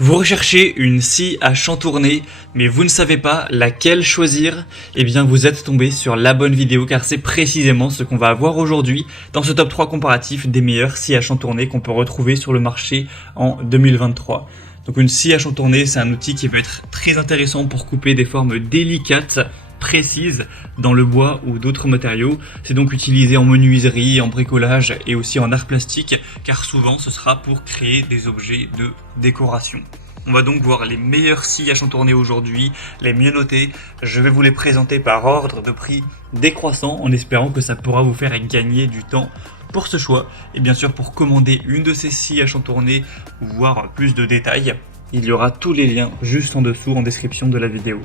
Vous recherchez une scie à chantourner, mais vous ne savez pas laquelle choisir? Eh bien, vous êtes tombé sur la bonne vidéo car c'est précisément ce qu'on va voir aujourd'hui dans ce top 3 comparatif des meilleures scies à chantourner qu'on peut retrouver sur le marché en 2023. Donc une scie à chantourner, c'est un outil qui peut être très intéressant pour couper des formes délicates, précises dans le bois ou d'autres matériaux. C'est donc utilisé en menuiserie, en bricolage et aussi en art plastique car souvent ce sera pour créer des objets de décoration. On va donc voir les meilleures scies à chantourner aujourd'hui, les mieux notées. Je vais vous les présenter par ordre de prix décroissant en espérant que ça pourra vous faire gagner du temps pour ce choix. Et bien sûr, pour commander une de ces scies à chantourner ou voir plus de détails, il y aura tous les liens juste en dessous en description de la vidéo.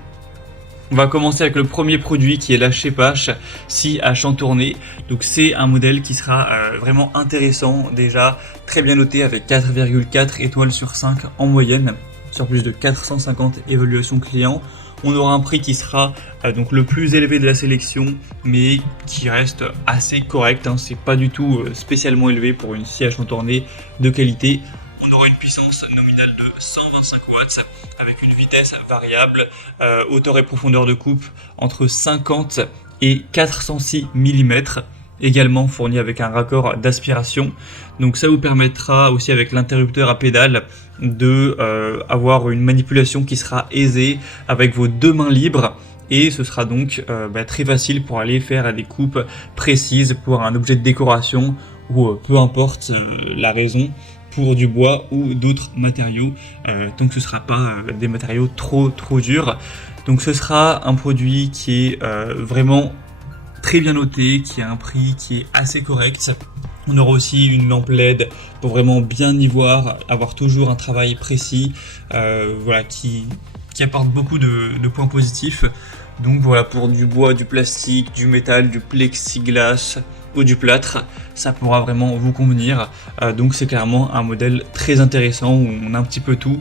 On va commencer avec le premier produit qui est la Schepasch scie à chantourner. Donc c'est un modèle qui sera vraiment intéressant, déjà très bien noté avec 4,4 étoiles sur 5 en moyenne, sur plus de 450 évaluations clients. On aura un prix qui sera donc le plus élevé de la sélection, mais qui reste assez correct, hein. C'est pas du tout spécialement élevé pour une scie à chantourner de qualité. On aura une puissance nominale de 125 watts avec une vitesse variable, hauteur et profondeur de coupe entre 50 et 406 mm, également fourni avec un raccord d'aspiration. Donc ça vous permettra aussi avec l'interrupteur à pédale de avoir une manipulation qui sera aisée avec vos deux mains libres. Et ce sera donc très facile pour aller faire des coupes précises pour un objet de décoration ou peu importe la raison, pour du bois ou d'autres matériaux, tant que ce ne sera pas des matériaux trop durs. Donc ce sera un produit qui est vraiment très bien noté, qui a un prix qui est assez correct. On aura aussi une lampe LED pour vraiment bien y voir, avoir toujours un travail précis, qui apporte beaucoup de points positifs. Donc voilà, pour du bois, du plastique, du métal, du plexiglas ou du plâtre, ça pourra vraiment vous convenir. Donc c'est clairement un modèle très intéressant où on a un petit peu tout.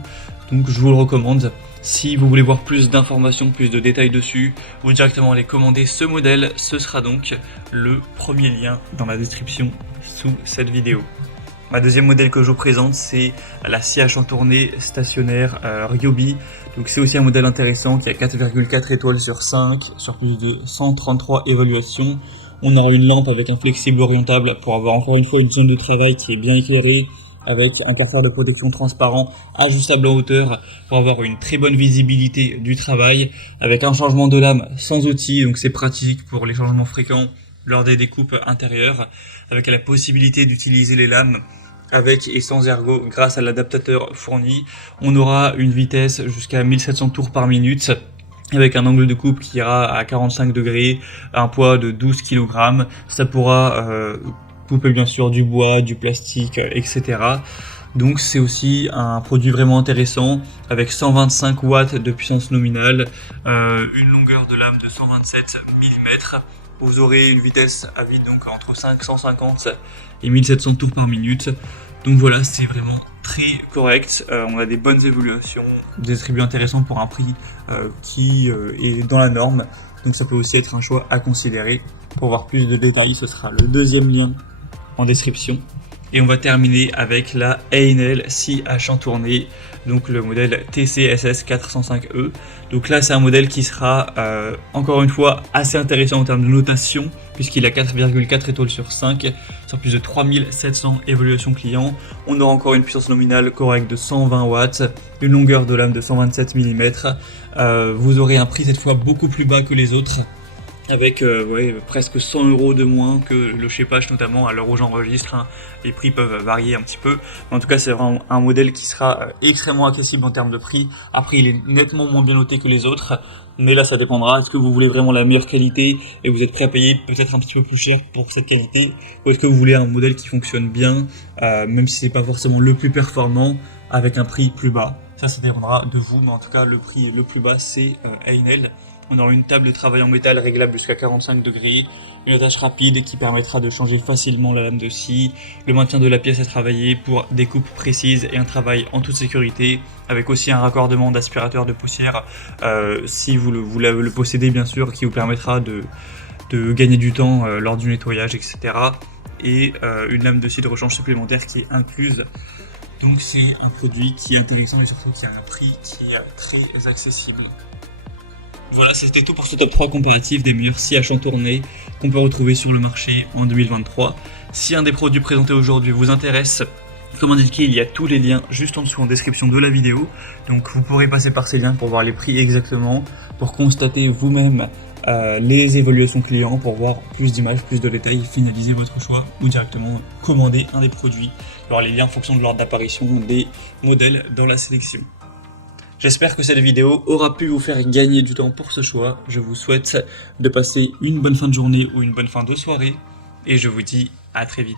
Donc je vous le recommande. Si vous voulez voir plus d'informations, plus de détails dessus, ou directement aller commander ce modèle, ce sera donc le premier lien dans la description sous cette vidéo. Ma deuxième modèle que je vous présente, c'est la scie à chantourner stationnaire Ryobi. Donc c'est aussi un modèle intéressant qui a 4,4 étoiles sur 5, sur plus de 133 évaluations. On aura une lampe avec un flexible orientable pour avoir encore une fois une zone de travail qui est bien éclairée, avec un carrefour de protection transparent ajustable en hauteur pour avoir une très bonne visibilité du travail, avec un changement de lame sans outil, donc c'est pratique pour les changements fréquents lors des découpes intérieures, avec la possibilité d'utiliser les lames avec et sans ergot grâce à l'adaptateur fourni. On aura une vitesse jusqu'à 1700 tours par minute, avec un angle de coupe qui ira à 45 degrés, un poids de 12 kg. Ça pourra couper bien sûr du bois, du plastique, etc. Donc c'est aussi un produit vraiment intéressant avec 125 watts de puissance nominale, une longueur de lame de 127 mm. Vous aurez une vitesse à vide donc entre 550 et 1700 tours par minute. Donc voilà, c'est vraiment très correct. On a des bonnes évaluations, des attributs intéressants pour un prix qui est dans la norme. Donc ça peut aussi être un choix à considérer. Pour voir plus de détails, ce sera le deuxième lien en description. Et on va terminer avec la Einel scie à chantourner, donc le modèle TCSS 405E. Donc là c'est un modèle qui sera encore une fois assez intéressant en termes de notation, puisqu'il a 4,4 étoiles sur 5, sur plus de 3700 évaluations clients. On aura encore une puissance nominale correcte de 120 watts, une longueur de lame de 127 mm. Vous aurez un prix cette fois beaucoup plus bas que les autres, avec presque 100 € de moins que le Schepasch, notamment à l'heure où j'enregistre, hein. Les prix peuvent varier un petit peu, mais en tout cas c'est vraiment un modèle qui sera extrêmement accessible en termes de prix. Après il est nettement moins bien noté que les autres, mais là ça dépendra. Est-ce que vous voulez vraiment la meilleure qualité et vous êtes prêt à payer peut-être un petit peu plus cher pour cette qualité, ou est-ce que vous voulez un modèle qui fonctionne bien, même si c'est pas forcément le plus performant, avec un prix plus bas? Ça dépendra de vous, mais en tout cas le prix le plus bas c'est Einel. On aura une table de travail en métal réglable jusqu'à 45 degrés, une attache rapide qui permettra de changer facilement la lame de scie, le maintien de la pièce à travailler pour des coupes précises et un travail en toute sécurité, avec aussi un raccordement d'aspirateur de poussière si vous le possédez bien sûr, qui vous permettra de gagner du temps lors du nettoyage, etc. Et une lame de scie de rechange supplémentaire qui est incluse Donc c'est un produit qui est intéressant et surtout qui a un prix qui est très accessible. Voilà, c'était tout pour ce top 3 comparatif des meilleurs scies à chantourner qu'on peut retrouver sur le marché en 2023. Si un des produits présentés aujourd'hui vous intéresse, comme indiqué, il y a tous les liens juste en dessous en description de la vidéo. Donc vous pourrez passer par ces liens pour voir les prix exactement, pour constater vous-même les évaluations clients, pour voir plus d'images, plus de détails, finaliser votre choix ou directement commander un des produits. Alors les liens en fonction de l'ordre d'apparition des modèles dans la sélection. J'espère que cette vidéo aura pu vous faire gagner du temps pour ce choix. Je vous souhaite de passer une bonne fin de journée ou une bonne fin de soirée et je vous dis à très vite.